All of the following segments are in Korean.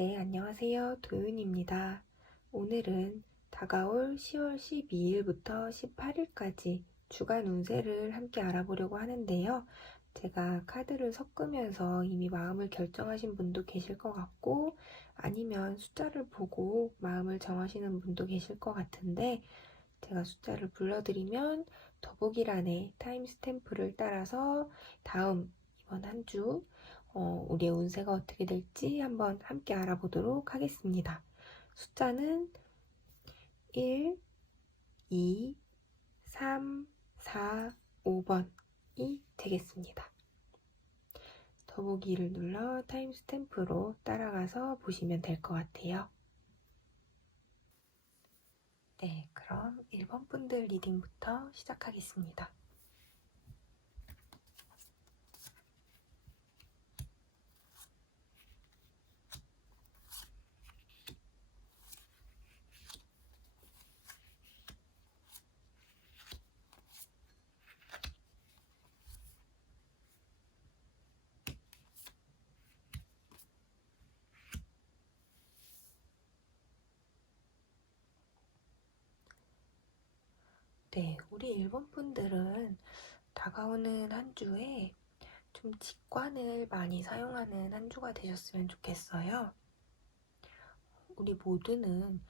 네, 안녕하세요. 도윤입니다. 오늘은 다가올 10월 12일부터 18일까지 주간 운세를 함께 알아보려고 하는데요. 제가 카드를 섞으면서 이미 마음을 결정하신 분도 계실 것 같고, 아니면 숫자를 보고 마음을 정하시는 분도 계실 것 같은데, 제가 숫자를 불러드리면 더보기란에 타임스탬프를 따라서 이번 한 주 우리의 운세가 어떻게 될지 한번 함께 알아보도록 하겠습니다. 숫자는 1, 2, 3, 4, 5번이 되겠습니다. 더보기를 눌러 타임스탬프로 따라가서 보시면 될 것 같아요. 네, 그럼 1번 분들 리딩부터 시작하겠습니다. 네, 우리 1번 분들은 다가오는 한 주에 좀 직관을 많이 사용하는 한 주가 되셨으면 좋겠어요. 우리 모두는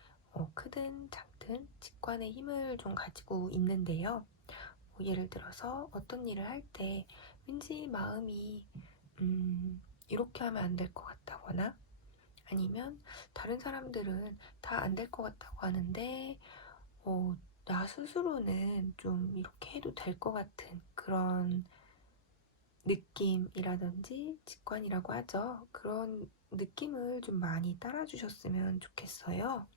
크든 작든 직관의 힘을 좀 가지고 있는데요. 예를 들어서 어떤 일을 할 때 왠지 마음이 이렇게 하면 안 될 것 같다거나, 아니면 다른 사람들은 다 안 될 것 같다고 하는데 나 스스로는 좀 이렇게 해도 될 것 같은 그런 느낌이라든지 직관이라고 하죠. 그런 느낌을 좀 많이 따라주셨으면 좋겠어요.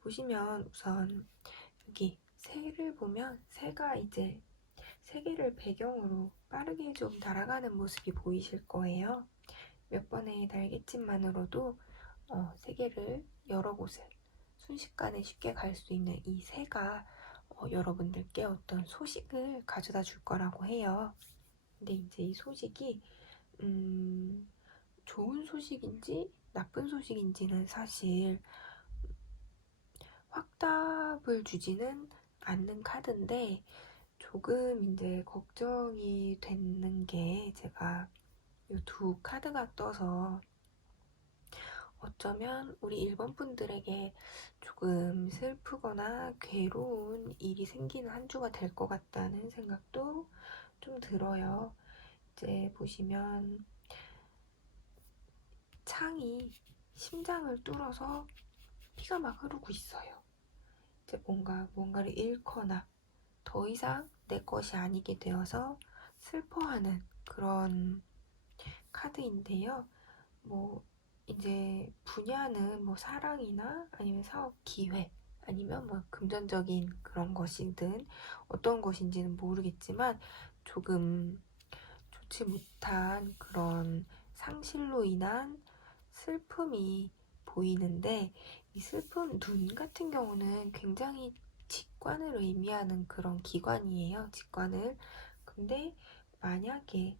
보시면 우선 여기 새를 보면 새가 이제 세계를 배경으로 빠르게 좀 날아가는 모습이 보이실 거예요. 몇 번의 날갯짓만으로도 세계를 여러 곳을 순식간에 쉽게 갈 수 있는 이 새가 여러분들께 어떤 소식을 가져다 줄 거라고 해요. 근데 이제 이 소식이 좋은 소식인지 나쁜 소식인지는 사실 확답을 주지는 않는 카드인데, 조금 이제 걱정이 되는 게 제가 이 두 카드가 떠서 어쩌면 우리 1번 분들에게 조금 슬프거나 괴로운 일이 생기는 한 주가 될 것 같다는 생각도 좀 들어요. 이제 보시면 창이 심장을 뚫어서 피가 막 흐르고 있어요. 이제 뭔가를 잃거나 더 이상 내 것이 아니게 되어서 슬퍼하는 그런 카드인데요. 뭐 이제 분야는 뭐 사랑이나 아니면 사업 기회, 아니면 뭐 금전적인 그런 것이든 어떤 것인지는 모르겠지만 조금 좋지 못한 그런 상실로 인한 슬픔이 보이는데, 이 슬픔 눈 같은 경우는 굉장히 직관을 의미하는 그런 기관이에요. 직관을. 근데 만약에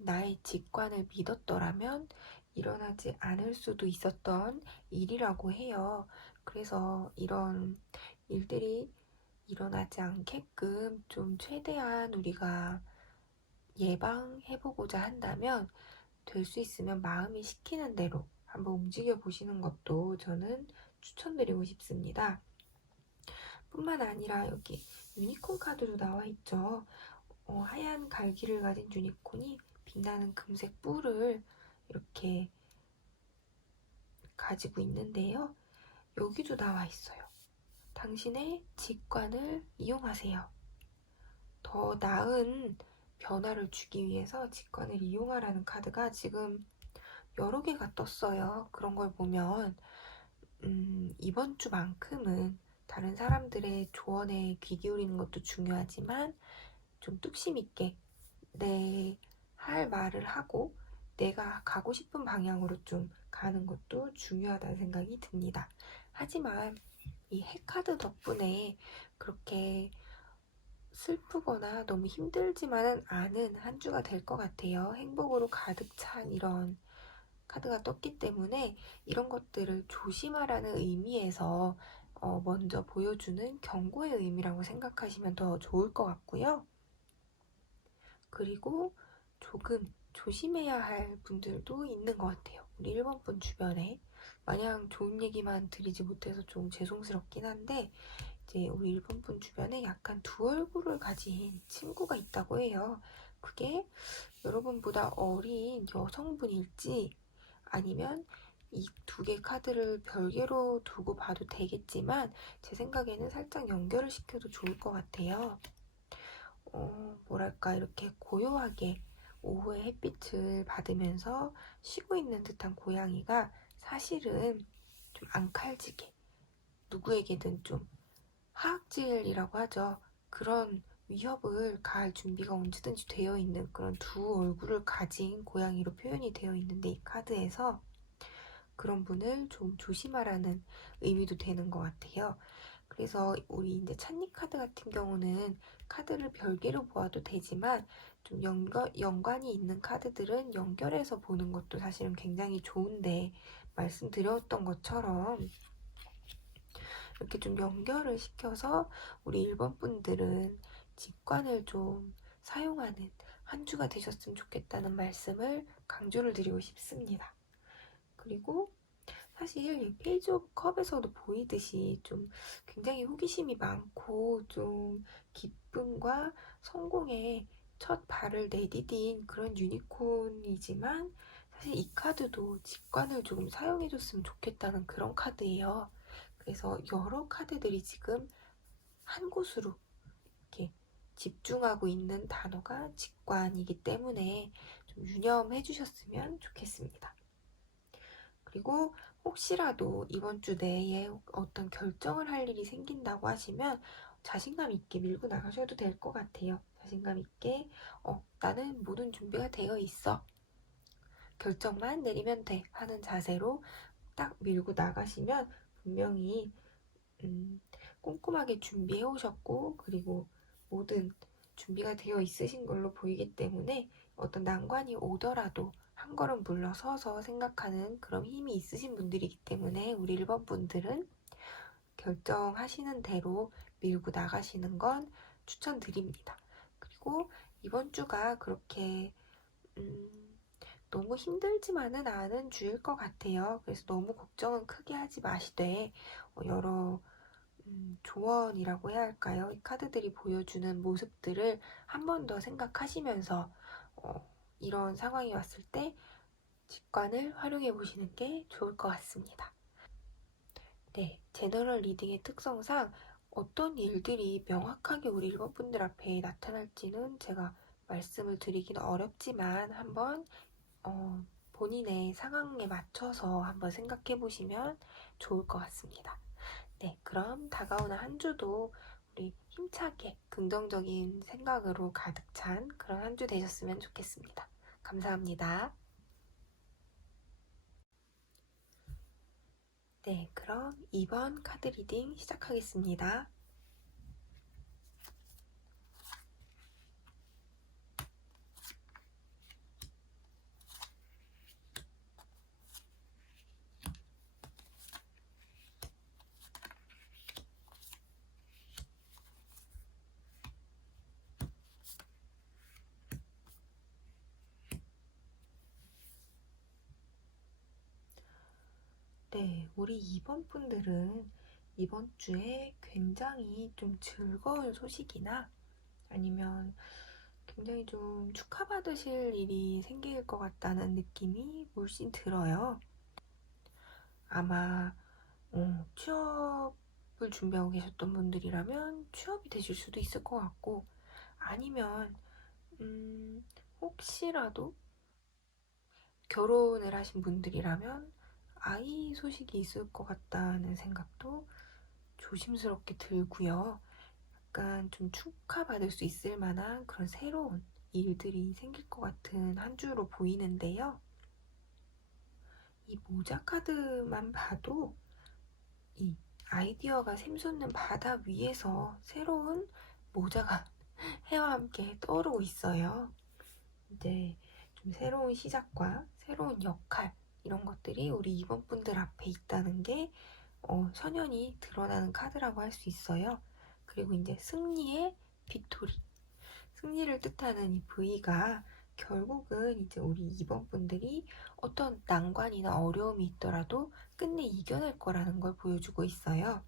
나의 직관을 믿었더라면 일어나지 않을 수도 있었던 일이라고 해요. 그래서 이런 일들이 일어나지 않게끔 좀 최대한 우리가 예방해보고자 한다면, 될 수 있으면 마음이 시키는 대로 한번 움직여 보시는 것도 저는 추천드리고 싶습니다. 뿐만 아니라 여기 유니콘 카드도 나와 있죠. 하얀 갈기를 가진 유니콘이 빛나는 금색 뿔을 이렇게 가지고 있는데요. 여기도 나와 있어요. 당신의 직관을 이용하세요. 더 나은 변화를 주기 위해서 직관을 이용하라는 카드가 지금 여러 개가 떴어요. 그런 걸 보면 이번 주만큼은 다른 사람들의 조언에 귀 기울이는 것도 중요하지만 좀 뚝심 있게 내 할 말을 하고 내가 가고 싶은 방향으로 좀 가는 것도 중요하다는 생각이 듭니다. 하지만 이 핵카드 덕분에 그렇게 슬프거나 너무 힘들지만은 않은 한 주가 될 것 같아요. 행복으로 가득 찬 이런 카드가 떴기 때문에 이런 것들을 조심하라는 의미에서 먼저 보여주는 경고의 의미라고 생각하시면 더 좋을 것 같고요. 그리고 조금 조심해야 할 분들도 있는 것 같아요. 우리 1번 분 주변에. 마냥 좋은 얘기만 드리지 못해서 좀 죄송스럽긴 한데, 이제 우리 1번 분 주변에 약간 두 얼굴을 가진 친구가 있다고 해요. 그게 여러분보다 어린 여성분일지 아니면 이 두 개 카드를 별개로 두고 봐도 되겠지만 제 생각에는 살짝 연결을 시켜도 좋을 것 같아요. 뭐랄까, 이렇게 고요하게 오후에 햇빛을 받으면서 쉬고 있는 듯한 고양이가 사실은 좀 앙칼지게 누구에게든 좀 하악질이라고 하죠. 그런 위협을 가할 준비가 언제든지 되어 있는 그런 두 얼굴을 가진 고양이로 표현이 되어 있는데, 이 카드에서 그런 분을 좀 조심하라는 의미도 되는 것 같아요. 그래서 우리 이제 찬니 카드 같은 경우는 카드를 별개로 보아도 되지만 좀 연관이 있는 카드들은 연결해서 보는 것도 사실은 굉장히 좋은데, 말씀드렸던 것처럼 이렇게 좀 연결을 시켜서 우리 1번 분들은 직관을 좀 사용하는 한 주가 되셨으면 좋겠다는 말씀을 강조를 드리고 싶습니다. 그리고 사실 페이지 오브 컵에서도 보이듯이 좀 굉장히 호기심이 많고 좀 기쁨과 성공의 첫 발을 내디딘 그런 유니콘이지만, 사실 이 카드도 직관을 조금 사용해줬으면 좋겠다는 그런 카드예요. 그래서 여러 카드들이 지금 한 곳으로 이렇게 집중하고 있는 단어가 직관이기 때문에 좀 유념해 주셨으면 좋겠습니다. 그리고 혹시라도 이번 주 내에 어떤 결정을 할 일이 생긴다고 하시면 자신감 있게 밀고 나가셔도 될 것 같아요. 자신감 있게 나는 모든 준비가 되어 있어. 결정만 내리면 돼 하는 자세로 딱 밀고 나가시면 분명히 꼼꼼하게 준비해 오셨고, 그리고 모든 준비가 되어 있으신 걸로 보이기 때문에 어떤 난관이 오더라도 한 걸음 물러서서 생각하는 그런 힘이 있으신 분들이기 때문에 우리 1번 분들은 결정하시는 대로 밀고 나가시는 건 추천드립니다. 그리고 이번 주가 그렇게 너무 힘들지만은 않은 주일 것 같아요. 그래서 너무 걱정은 크게 하지 마시되 여러 조언이라고 해야 할까요? 이 카드들이 보여주는 모습들을 한 번 더 생각하시면서 이런 상황이 왔을 때 직관을 활용해 보시는 게 좋을 것 같습니다. 네, 제너럴 리딩의 특성상 어떤 일들이 명확하게 우리 1번 분들 앞에 나타날지는 제가 말씀을 드리기는 어렵지만 한번 본인의 상황에 맞춰서 한번 생각해 보시면 좋을 것 같습니다. 네, 그럼 다가오는 한 주도 우리 힘차게 긍정적인 생각으로 가득 찬 그런 한 주 되셨으면 좋겠습니다. 감사합니다. 네, 그럼 2번 카드 리딩 시작하겠습니다. 네, 우리 2번 분들은 이번 주에 굉장히 좀 즐거운 소식이나 아니면 굉장히 좀 축하받으실 일이 생길 것 같다는 느낌이 물씬 들어요. 아마 취업을 준비하고 계셨던 분들이라면 취업이 되실 수도 있을 것 같고, 아니면 혹시라도 결혼을 하신 분들이라면 아이 소식이 있을 것 같다는 생각도 조심스럽게 들고요. 약간 좀 축하받을 수 있을 만한 그런 새로운 일들이 생길 것 같은 한 주로 보이는데요. 이 모자 카드만 봐도 이 아이디어가 샘솟는 바다 위에서 새로운 모자가 해와 함께 떠오르고 있어요. 이제 좀 새로운 시작과 새로운 역할, 이런 것들이 우리 2번 분들 앞에 있다는 게 선연히 드러나는 카드라고 할 수 있어요. 그리고 이제 승리의 빅토리, 승리를 뜻하는 이 V가 결국은 이제 우리 2번 분들이 어떤 난관이나 어려움이 있더라도 끝내 이겨낼 거라는 걸 보여주고 있어요.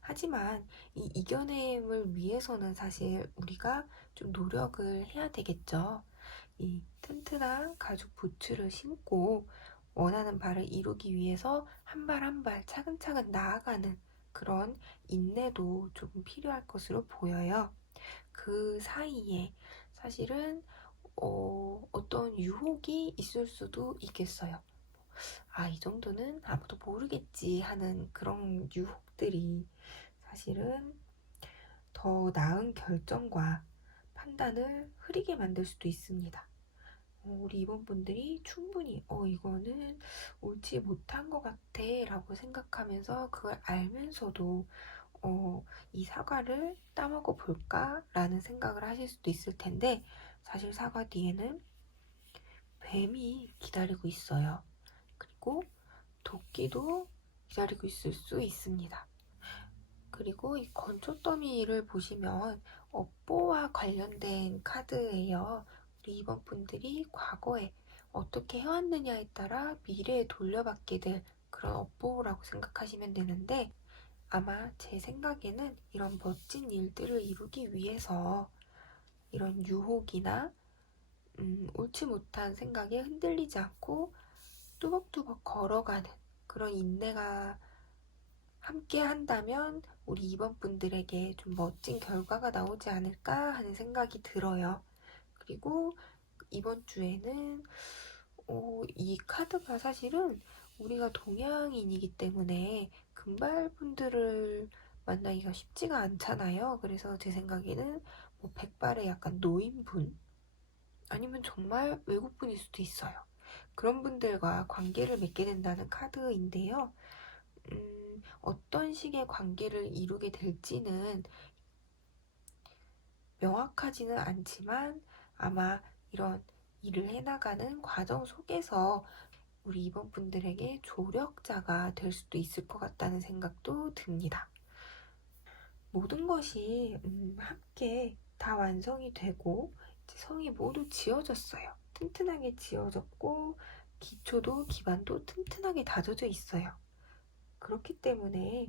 하지만 이 이겨냄을 위해서는 사실 우리가 좀 노력을 해야 되겠죠. 이 튼튼한 가죽 부츠를 신고 원하는 바를 이루기 위해서 한 발 한 발 차근차근 나아가는 그런 인내도 조금 필요할 것으로 보여요. 그 사이에 사실은 어떤 유혹이 있을 수도 있겠어요. 아, 이 정도는 아무도 모르겠지 하는 그런 유혹들이 사실은 더 나은 결정과 판단을 흐리게 만들 수도 있습니다. 우리 임원분들이 충분히 이거는 옳지 못한 것 같아 라고 생각하면서 그걸 알면서도 이 사과를 따먹어 볼까? 라는 생각을 하실 수도 있을 텐데 사실 사과 뒤에는 뱀이 기다리고 있어요. 그리고 도끼도 기다리고 있을 수 있습니다. 그리고 이 건초 더미를 보시면 업보와 관련된 카드예요. 우리 이번 분들이 과거에 어떻게 해왔느냐에 따라 미래에 돌려받게 될 그런 업보라고 생각하시면 되는데 아마 제 생각에는 이런 멋진 일들을 이루기 위해서 이런 유혹이나 옳지 못한 생각에 흔들리지 않고 뚜벅뚜벅 걸어가는 그런 인내가 함께 한다면 우리 이번 분들에게 좀 멋진 결과가 나오지 않을까 하는 생각이 들어요. 그리고 이번 주에는 이 카드가 사실은 우리가 동양인이기 때문에 금발분들을 만나기가 쉽지가 않잖아요. 그래서 제 생각에는 뭐 백발의 약간 노인분 아니면 정말 외국분일 수도 있어요. 그런 분들과 관계를 맺게 된다는 카드인데요. 어떤 식의 관계를 이루게 될지는 명확하지는 않지만 아마 이런 일을 해나가는 과정 속에서 우리 이번 분들에게 조력자가 될 수도 있을 것 같다는 생각도 듭니다. 모든 것이 함께 다 완성이 되고 이제 성이 모두 지어졌어요. 튼튼하게 지어졌고 기초도 기반도 튼튼하게 다져져 있어요. 그렇기 때문에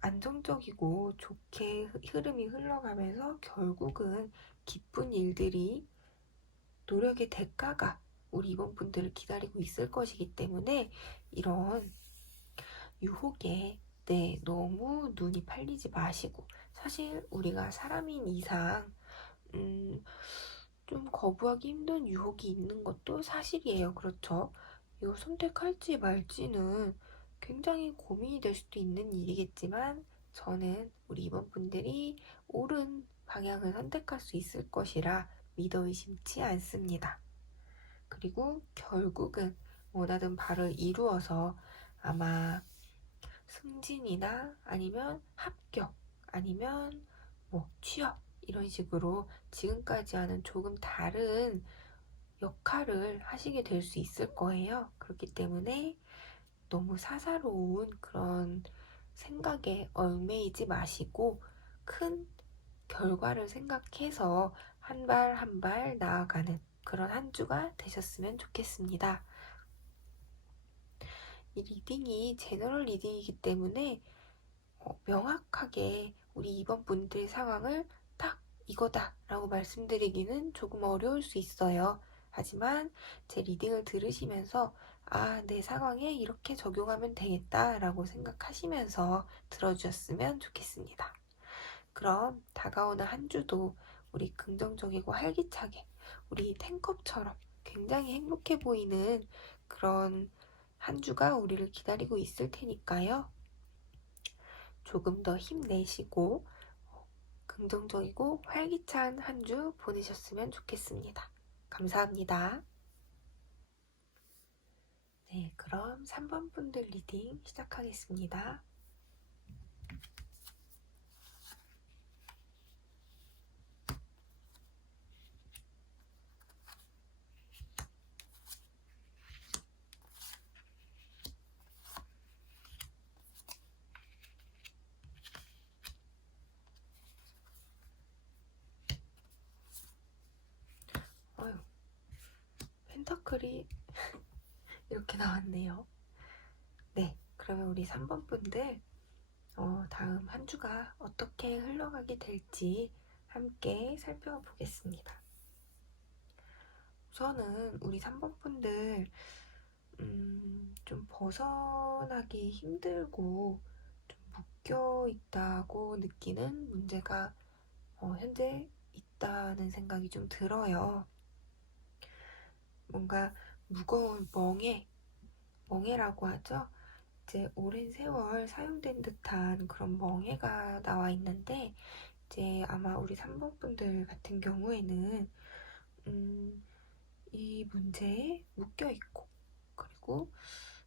안정적이고 좋게 흐름이 흘러가면서 결국은 기쁜 일들이 노력의 대가가 우리 임원분들을 기다리고 있을 것이기 때문에 이런 유혹에 너무 눈이 팔리지 마시고 사실 우리가 사람인 이상 좀 거부하기 힘든 유혹이 있는 것도 사실이에요. 그렇죠? 이거 선택할지 말지는 굉장히 고민이 될 수도 있는 일이겠지만 저는 우리 임원분들이 옳은 방향을 선택할 수 있을 것이라 믿어 의심치 않습니다. 그리고 결국은 원하던 바를 이루어서 아마 승진이나 아니면 합격 아니면 뭐 취업 이런 식으로 지금까지와는 조금 다른 역할을 하시게 될 수 있을 거예요. 그렇기 때문에 너무 사사로운 그런 생각에 얽매이지 마시고 큰 결과를 생각해서 한 발 한 발 나아가는 그런 한 주가 되셨으면 좋겠습니다. 이 리딩이 제너럴 리딩이기 때문에 명확하게 우리 이번 분들의 상황을 딱 이거다 라고 말씀드리기는 조금 어려울 수 있어요. 하지만 제 리딩을 들으시면서 내 상황에 이렇게 적용하면 되겠다 라고 생각하시면서 들어주셨으면 좋겠습니다. 그럼 다가오는 한 주도 우리 긍정적이고 활기차게 우리 탱컵처럼 굉장히 행복해 보이는 그런 한 주가 우리를 기다리고 있을 테니까요. 조금 더 힘내시고 긍정적이고 활기찬 한 주 보내셨으면 좋겠습니다. 감사합니다. 네, 그럼 3번 분들 리딩 시작하겠습니다. 텐타클이 이렇게 나왔네요. 네, 그러면 우리 3번 분들 다음 한 주가 어떻게 흘러가게 될지 함께 살펴보겠습니다. 우선은 우리 3번 분들 좀 벗어나기 힘들고 좀 묶여 있다고 느끼는 문제가 현재 있다는 생각이 좀 들어요. 뭔가 무거운 멍해라고 하죠. 이제 오랜 세월 사용된 듯한 그런 멍해가 나와 있는데, 이제 아마 우리 3번 분들 같은 경우에는 이 문제에 묶여 있고, 그리고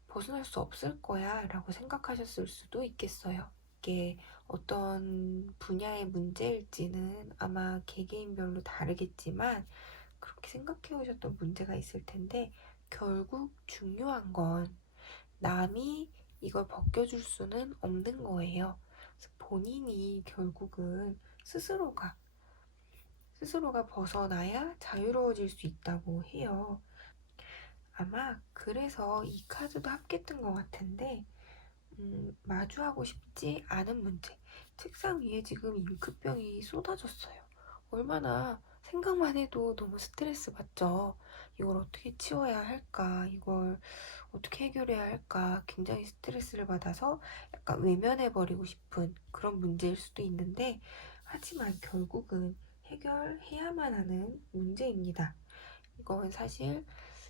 벗어날 수 없을 거야 라고 생각하셨을 수도 있겠어요. 이게 어떤 분야의 문제일지는 아마 개개인별로 다르겠지만 그렇게 생각해 오셨던 문제가 있을 텐데, 결국 중요한 건 남이 이걸 벗겨줄 수는 없는 거예요. 그래서 본인이 결국은 스스로가 벗어나야 자유로워질 수 있다고 해요. 아마 그래서 이 카드도 합격된 것 같은데, 마주하고 싶지 않은 문제. 책상 위에 지금 잉크병이 쏟아졌어요. 얼마나 생각만 해도 너무 스트레스 받죠. 이걸 어떻게 치워야 할까? 이걸 어떻게 해결해야 할까? 굉장히 스트레스를 받아서 약간 외면해버리고 싶은 그런 문제일 수도 있는데, 하지만 결국은 해결해야만 하는 문제입니다. 이건 사실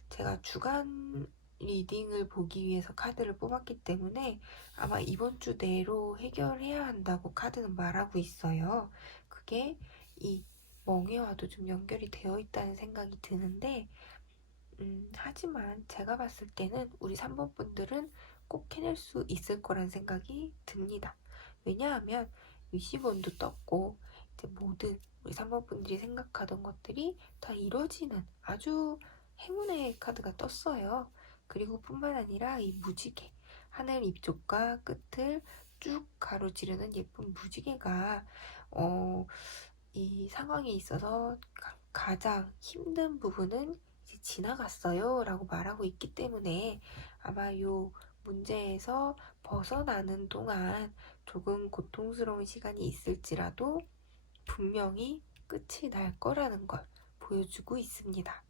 제가 주간 리딩을 보기 위해서 카드를 뽑았기 때문에 아마 이번 주 내로 해결해야 한다고 카드는 말하고 있어요. 그게 이 멍해와도 좀 연결이 되어 있다는 생각이 드는데, 하지만 제가 봤을 때는 우리 3번 분들은 꼭 해낼 수 있을 거란 생각이 듭니다. 왜냐하면 위시본도 떴고, 이제 모든 우리 3번 분들이 생각하던 것들이 다 이루어지는 아주 행운의 카드가 떴어요. 그리고 뿐만 아니라 이 무지개, 하늘 입쪽과 끝을 쭉 가로지르는 예쁜 무지개가 이 상황에 있어서 가장 힘든 부분은 이제 지나갔어요 라고 말하고 있기 때문에 아마 요 문제에서 벗어나는 동안 조금 고통스러운 시간이 있을지라도 분명히 끝이 날 거라는 걸 보여주고 있습니다.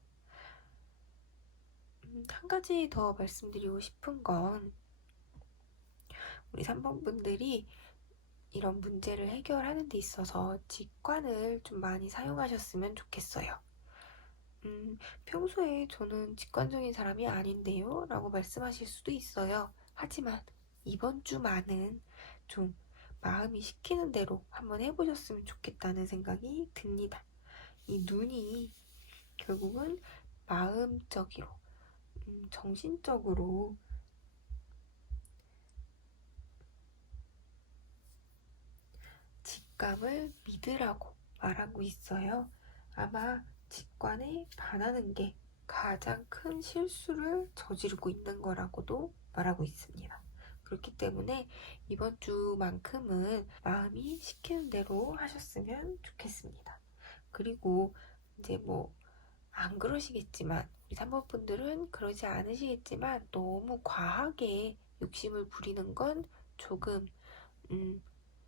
한 가지 더 말씀드리고 싶은 건, 우리 3번 분들이 이런 문제를 해결하는 데 있어서 직관을 좀 많이 사용하셨으면 좋겠어요. 평소에 저는 직관적인 사람이 아닌데요? 라고 말씀하실 수도 있어요. 하지만 이번 주만은 좀 마음이 시키는 대로 한번 해보셨으면 좋겠다는 생각이 듭니다. 이 눈이 결국은 마음적으로, 정신적으로 직감을 믿으라고 말하고 있어요. 아마 직관에 반하는 게 가장 큰 실수를 저지르고 있는 거라고도 말하고 있습니다. 그렇기 때문에 이번 주만큼은 마음이 시키는 대로 하셨으면 좋겠습니다. 그리고 이제 안 그러시겠지만, 우리 3번 분들은 그러지 않으시겠지만, 너무 과하게 욕심을 부리는 건 조금,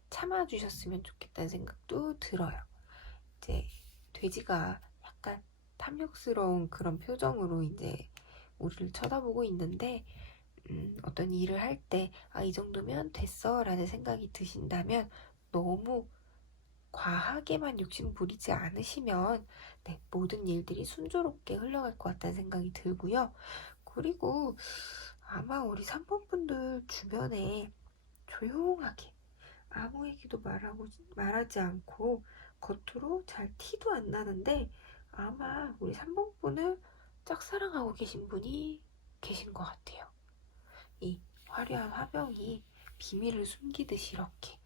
참아주셨으면 좋겠다는 생각도 들어요. 이제 돼지가 약간 탐욕스러운 그런 표정으로 이제 우리를 쳐다보고 있는데, 어떤 일을 할 때, 이 정도면 됐어 라는 생각이 드신다면 너무 과하게만 욕심 부리지 않으시면 모든 일들이 순조롭게 흘러갈 것 같다는 생각이 들고요. 그리고 아마 우리 3번 분들 주변에 조용하게 아무에게도 말하지 않고 겉으로 잘 티도 안 나는데, 아마 우리 3번 분을 짝사랑하고 계신 분이 계신 것 같아요. 이 화려한 화병이 비밀을 숨기듯이 이렇게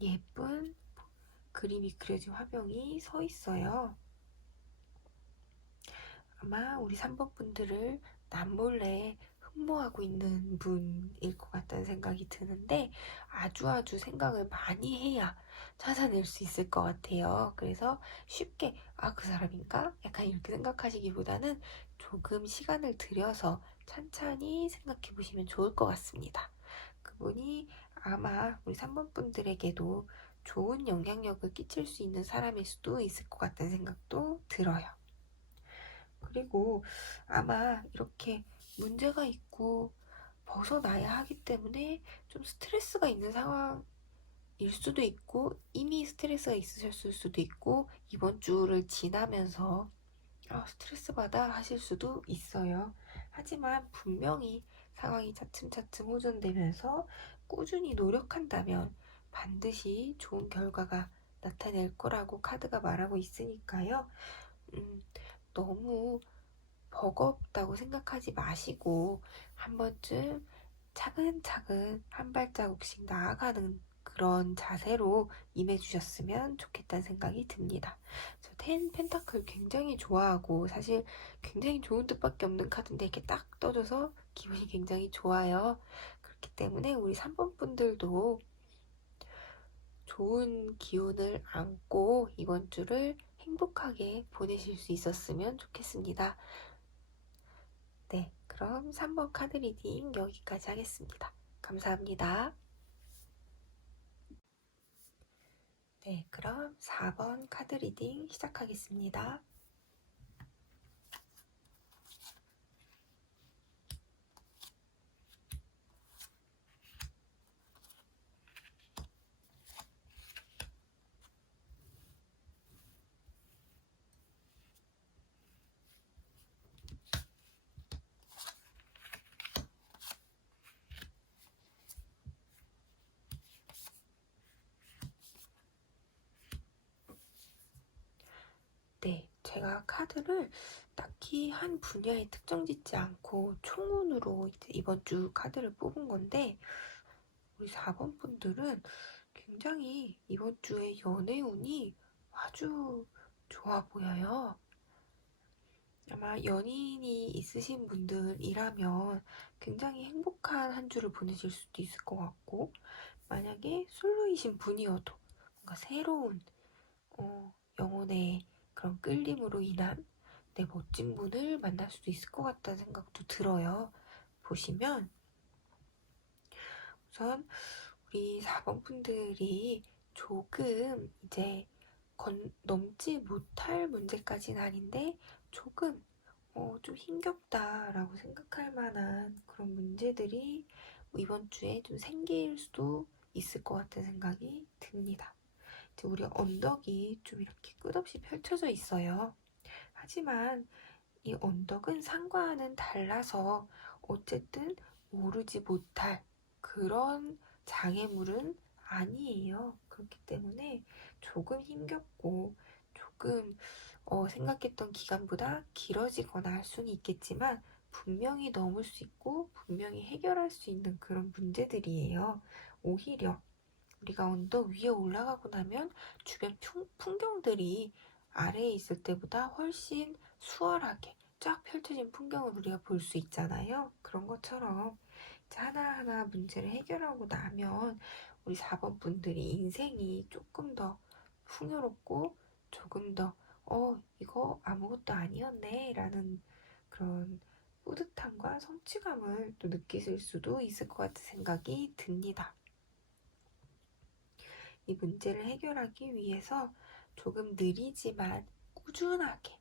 예쁜 그림이 그려진 화병이 서 있어요. 아마 우리 3번 분들을 남몰래 흠모하고 있는 분일 것 같다는 생각이 드는데 아주 생각을 많이 해야 찾아낼 수 있을 것 같아요. 그래서 쉽게 그 사람인가? 약간 이렇게 생각하시기보다는 조금 시간을 들여서 천천히 생각해 보시면 좋을 것 같습니다. 그분이 아마 우리 3번 분들에게도 좋은 영향력을 끼칠 수 있는 사람일 수도 있을 것 같다는 생각도 들어요. 그리고 아마 이렇게 문제가 있고 벗어나야 하기 때문에 좀 스트레스가 있는 상황일 수도 있고 이미 스트레스가 있으셨을 수도 있고 이번 주를 지나면서 스트레스 받아 하실 수도 있어요. 하지만 분명히 상황이 차츰차츰 호전되면서 꾸준히 노력한다면 반드시 좋은 결과가 나타낼 거라고 카드가 말하고 있으니까요. 너무 버겁다고 생각하지 마시고 한 번쯤 차근차근 한 발자국씩 나아가는 그런 자세로 임해주셨으면 좋겠다는 생각이 듭니다. 저 텐 펜타클 굉장히 좋아하고 사실 굉장히 좋은 뜻밖에 없는 카드인데 이렇게 딱 떠줘서 기분이 굉장히 좋아요. 그렇기 때문에 우리 3번 분들도 좋은 기운을 안고 이번 주를 행복하게 보내실 수 있었으면 좋겠습니다. 네, 그럼 3번 카드 리딩 여기까지 하겠습니다. 감사합니다. 네, 그럼 4번 카드 리딩 시작하겠습니다. 네, 제가 카드를 딱히 한 분야에 특정 짓지 않고 총운으로 이번 주 카드를 뽑은 건데 우리 4번 분들은 굉장히 이번 주에 연애운이 아주 좋아 보여요. 아마 연인이 있으신 분들이라면 굉장히 행복한 한 주를 보내실 수도 있을 것 같고, 만약에 솔로이신 분이어도 뭔가 새로운 영혼의 그런 끌림으로 인한 내 멋진 분을 만날 수도 있을 것 같다는 생각도 들어요. 보시면 우선 우리 4번 분들이 조금 이제 넘지 못할 문제까지는 아닌데 조금 좀 힘겹다라고 생각할 만한 그런 문제들이 이번 주에 좀 생길 수도 있을 것 같은 생각이 듭니다. 이제 우리 언덕이 좀 이렇게 끝없이 펼쳐져 있어요. 하지만 이 언덕은 상과는 달라서 어쨌든 오르지 못할 그런 장애물은 아니에요. 그렇기 때문에 조금 힘겹고 조금 생각했던 기간보다 길어지거나 할 수는 있겠지만 분명히 넘을 수 있고 분명히 해결할 수 있는 그런 문제들이에요. 오히려 우리가 언덕 위에 올라가고 나면 주변 풍경들이 아래에 있을 때보다 훨씬 수월하게 쫙 펼쳐진 풍경을 우리가 볼 수 있잖아요. 그런 것처럼 이제 하나하나 문제를 해결하고 나면 우리 4번 분들이 인생이 조금 더 풍요롭고 조금 더 이거 아무것도 아니었네 라는 그런 뿌듯함과 성취감을 또 느끼실 수도 있을 것 같은 생각이 듭니다. 이 문제를 해결하기 위해서 조금 느리지만 꾸준하게,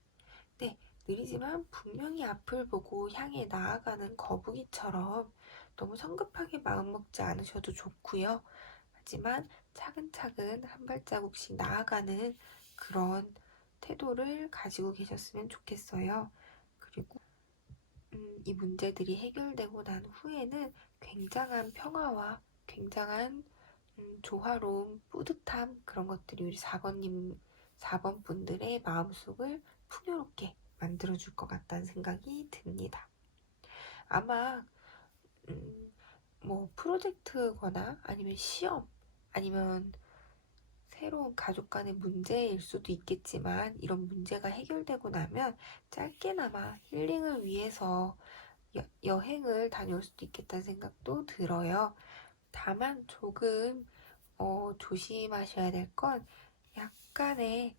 네, 느리지만 분명히 앞을 보고 향해 나아가는 거북이처럼 너무 성급하게 마음먹지 않으셔도 좋고요. 하지만 차근차근 한 발자국씩 나아가는 그런 태도를 가지고 계셨으면 좋겠어요. 그리고 이 문제들이 해결되고 난 후에는 굉장한 평화와 굉장한 조화로움, 뿌듯함 그런 것들이 우리 4번 분들의 마음속을 풍요롭게 만들어줄 것 같다는 생각이 듭니다. 아마 뭐 프로젝트거나 아니면 시험 아니면 새로운 가족 간의 문제일 수도 있겠지만 이런 문제가 해결되고 나면 짧게나마 힐링을 위해서 여행을 다녀올 수도 있겠다는 생각도 들어요. 다만 조금 조심하셔야 될 건 약간의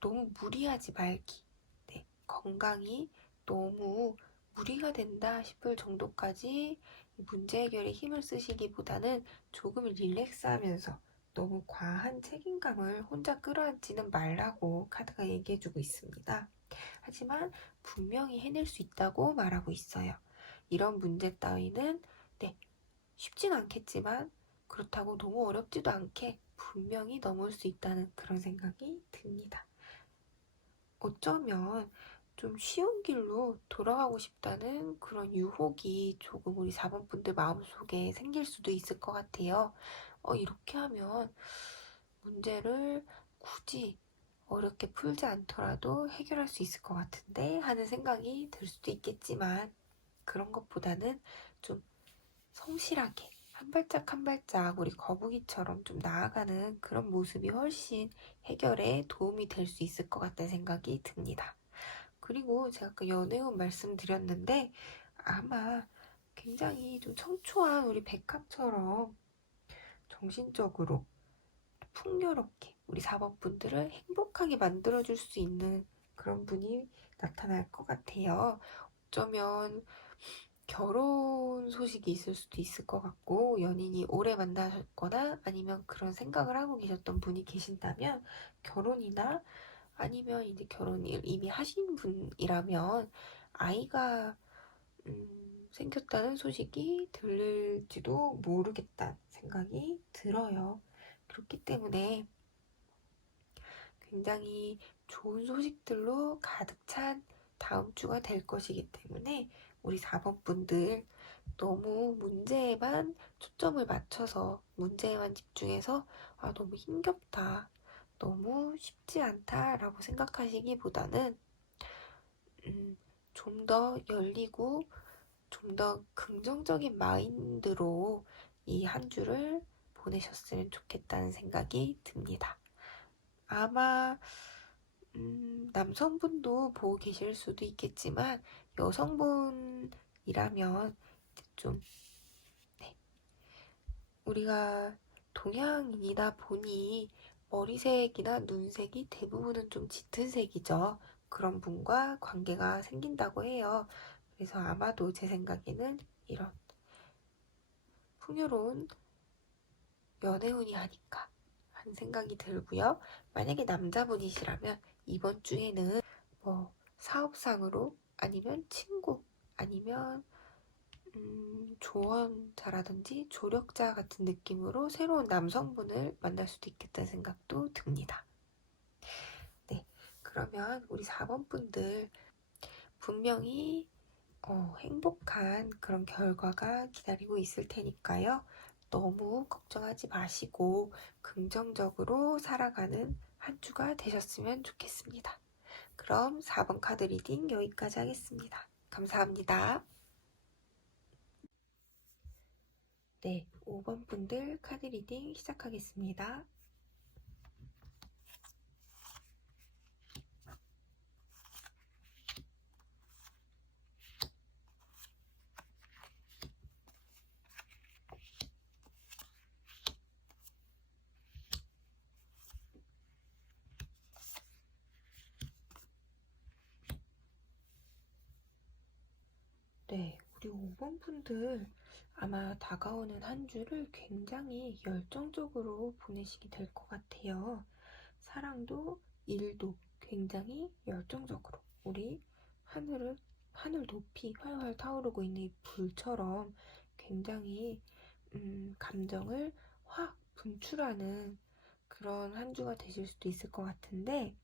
너무 무리하지 말기. 네, 건강이 너무 무리가 된다 싶을 정도까지 문제 해결에 힘을 쓰시기보다는 조금 릴렉스하면서 너무 과한 책임감을 혼자 끌어안지는 말라고 카드가 얘기해주고 있습니다. 하지만 분명히 해낼 수 있다고 말하고 있어요. 이런 문제 따위는 네, 쉽진 않겠지만 그렇다고 너무 어렵지도 않게 분명히 넘을 수 있다는 그런 생각이 듭니다. 어쩌면 좀 쉬운 길로 돌아가고 싶다는 그런 유혹이 조금 우리 4번 분들 마음속에 생길 수도 있을 것 같아요. 이렇게 하면 문제를 굳이 어렵게 풀지 않더라도 해결할 수 있을 것 같은데 하는 생각이 들 수도 있겠지만 그런 것보다는 좀 성실하게 한 발짝 한 발짝 우리 거북이처럼 좀 나아가는 그런 모습이 훨씬 해결에 도움이 될 수 있을 것 같다는 생각이 듭니다. 그리고 제가 아까 연애운 말씀드렸는데 아마 굉장히 좀 청초한 우리 백합처럼 정신적으로 풍요롭게 우리 4번 분들을 행복하게 만들어줄 수 있는 그런 분이 나타날 것 같아요. 어쩌면 결혼 소식이 있을 수도 있을 것 같고, 연인이 오래 만나셨거나 아니면 그런 생각을 하고 계셨던 분이 계신다면, 결혼이나 아니면 이제 결혼을 이미 하신 분이라면, 아이가 생겼다는 소식이 들릴지도 모르겠다는 생각이 들어요. 그렇기 때문에 굉장히 좋은 소식들로 가득 찬 다음 주가 될 것이기 때문에 우리 4번 분들 너무 문제에만 초점을 맞춰서 문제에만 집중해서 너무 힘겹다, 너무 쉽지 않다라고 생각하시기보다는 좀 더 열리고 좀 더 긍정적인 마인드로 이 한 주를 보내셨으면 좋겠다는 생각이 듭니다. 아마 남성분도 보고 계실 수도 있겠지만 여성분이라면 좀 네, 우리가 동양인이다 보니 머리색이나 눈색이 대부분은 좀 짙은 색이죠. 그런 분과 관계가 생긴다고 해요. 그래서 아마도 제 생각에는 이런 풍요로운 연애운이 아닐까 하는 생각이 들고요. 만약에 남자분이시라면 이번 주에는 뭐 사업상으로 아니면 친구 아니면 조언자라든지 조력자 같은 느낌으로 새로운 남성분을 만날 수도 있겠다는 생각도 듭니다. 네, 그러면 우리 4번 분들 분명히 행복한 그런 결과가 기다리고 있을 테니까요. 너무 걱정하지 마시고 긍정적으로 살아가는 한 주가 되셨으면 좋겠습니다. 그럼 4번 카드 리딩 여기까지 하겠습니다. 감사합니다. 네, 5번 분들 카드 리딩 시작하겠습니다. 네, 우리 5번 분들 아마 다가오는 한 주를 굉장히 열정적으로 보내시게 될 것 같아요. 사랑도 일도 굉장히 열정적으로 우리 하늘 높이 활활 타오르고 있는 이 불처럼 굉장히 감정을 확 분출하는 그런 한 주가 되실 수도 있을 것 같은데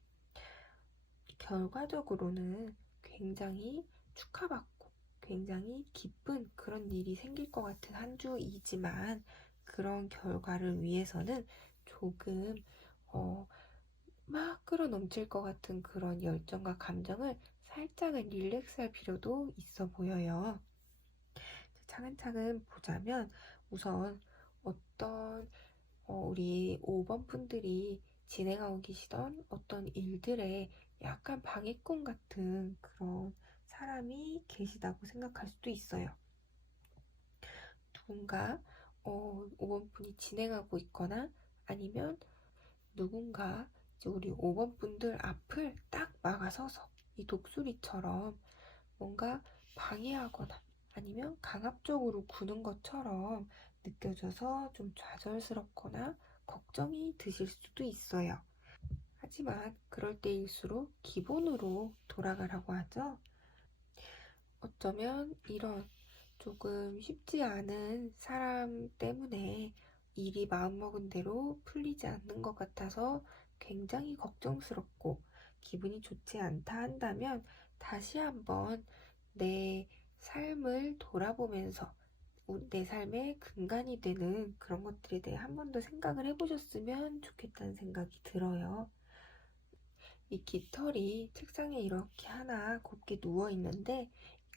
결과적으로는 굉장히 축하받고 굉장히 기쁜 그런 일이 생길 것 같은 한 주이지만 그런 결과를 위해서는 조금 막 끌어넘칠 것 같은 그런 열정과 감정을 살짝은 릴렉스할 필요도 있어 보여요. 차근차근 보자면 우선 어떤 우리 5번 분들이 진행하고 계시던 어떤 일들에 약간 방해꾼 같은 그런 사람이 계시다고 생각할 수도 있어요. 누군가 5번 분이 진행하고 있거나 아니면 누군가 이제 우리 5번 분들 앞을 딱 막아서서 이 독수리처럼 뭔가 방해하거나 아니면 강압적으로 구는 것처럼 느껴져서 좀 좌절스럽거나 걱정이 드실 수도 있어요. 하지만 그럴 때일수록 기본으로 돌아가라고 하죠. 어쩌면 이런 조금 쉽지 않은 사람 때문에 일이 마음먹은 대로 풀리지 않는 것 같아서 굉장히 걱정스럽고 기분이 좋지 않다 한다면 다시 한번 내 삶을 돌아보면서 내 삶의 근간이 되는 그런 것들에 대해 한 번 더 생각을 해보셨으면 좋겠다는 생각이 들어요. 이 깃털이 책상에 이렇게 하나 곱게 누워 있는데 이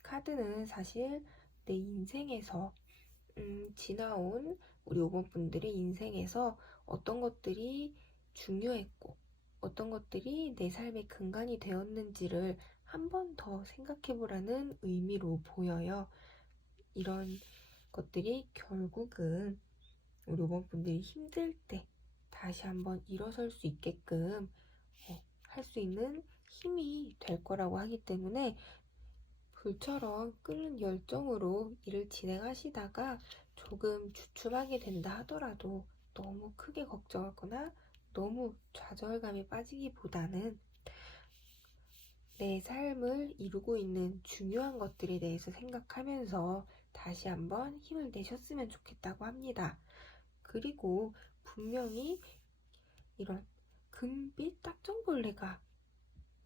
카드는 사실 내 인생에서 지나온 우리 5번 분들의 인생에서 어떤 것들이 중요했고 어떤 것들이 내 삶의 근간이 되었는지를 한 번 더 생각해 보라는 의미로 보여요. 이런 것들이 결국은 우리 5번 분들이 힘들 때 다시 한번 일어설 수 있게끔 할 수 있는 힘이 될 거라고 하기 때문에 불처럼 끓는 열정으로 일을 진행하시다가 조금 주춤하게 된다 하더라도 너무 크게 걱정하거나 너무 좌절감에 빠지기보다는 내 삶을 이루고 있는 중요한 것들에 대해서 생각하면서 다시 한번 힘을 내셨으면 좋겠다고 합니다. 그리고 분명히 이런 금빛 딱정벌레가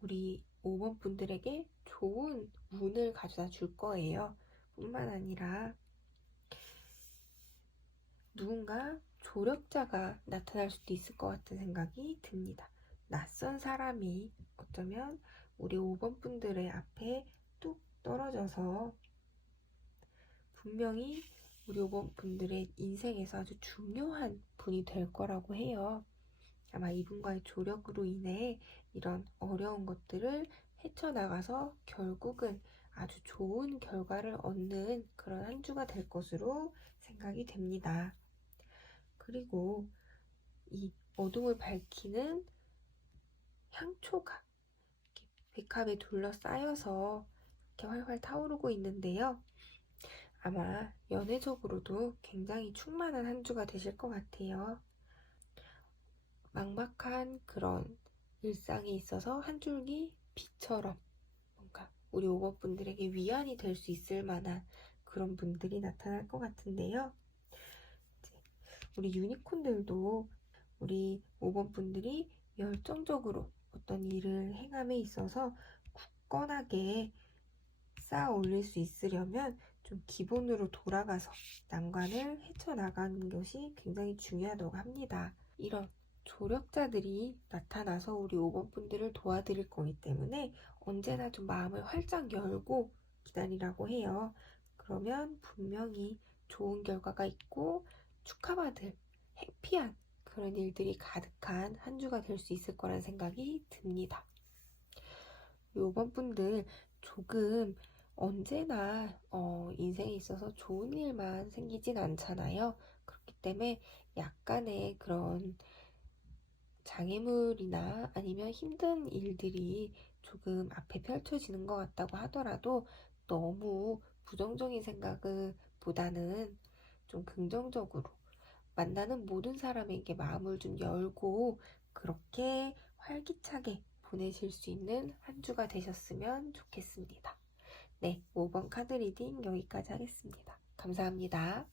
우리 5번 분들에게 좋은 운을 가져다 줄 거예요. 뿐만 아니라 누군가 조력자가 나타날 수도 있을 것 같은 생각이 듭니다. 낯선 사람이 어쩌면 우리 5번 분들의 앞에 뚝 떨어져서 분명히 우리 5번 분들의 인생에서 아주 중요한 분이 될 거라고 해요. 아마 이분과의 조력으로 인해 이런 어려운 것들을 헤쳐나가서 결국은 아주 좋은 결과를 얻는 그런 한 주가 될 것으로 생각이 됩니다. 그리고 이 어둠을 밝히는 향초가 이렇게 백합에 둘러싸여서 이렇게 활활 타오르고 있는데요. 아마 연애적으로도 굉장히 충만한 한 주가 되실 것 같아요. 막막한 그런 일상에 있어서 한 줄기 빛처럼 뭔가 우리 5번 분들에게 위안이 될 수 있을 만한 그런 분들이 나타날 것 같은데요. 우리 유니콘들도 우리 5번 분들이 열정적으로 어떤 일을 행함에 있어서 굳건하게 쌓아 올릴 수 있으려면 좀 기본으로 돌아가서 난관을 헤쳐나가는 것이 굉장히 중요하다고 합니다. 이런 조력자들이 나타나서 우리 5번 분들을 도와드릴 거기 때문에 언제나 좀 마음을 활짝 열고 기다리라고 해요. 그러면 분명히 좋은 결과가 있고 축하받을 해피한 그런 일들이 가득한 한 주가 될 수 있을 거란 생각이 듭니다. 5번 분들 조금 언제나 인생에 있어서 좋은 일만 생기진 않잖아요. 그렇기 때문에 약간의 그런 장애물이나 아니면 힘든 일들이 조금 앞에 펼쳐지는 것 같다고 하더라도 너무 부정적인 생각을 보다는 좀 긍정적으로 만나는 모든 사람에게 마음을 좀 열고 그렇게 활기차게 보내실 수 있는 한 주가 되셨으면 좋겠습니다. 네, 5번 카드 리딩 여기까지 하겠습니다. 감사합니다.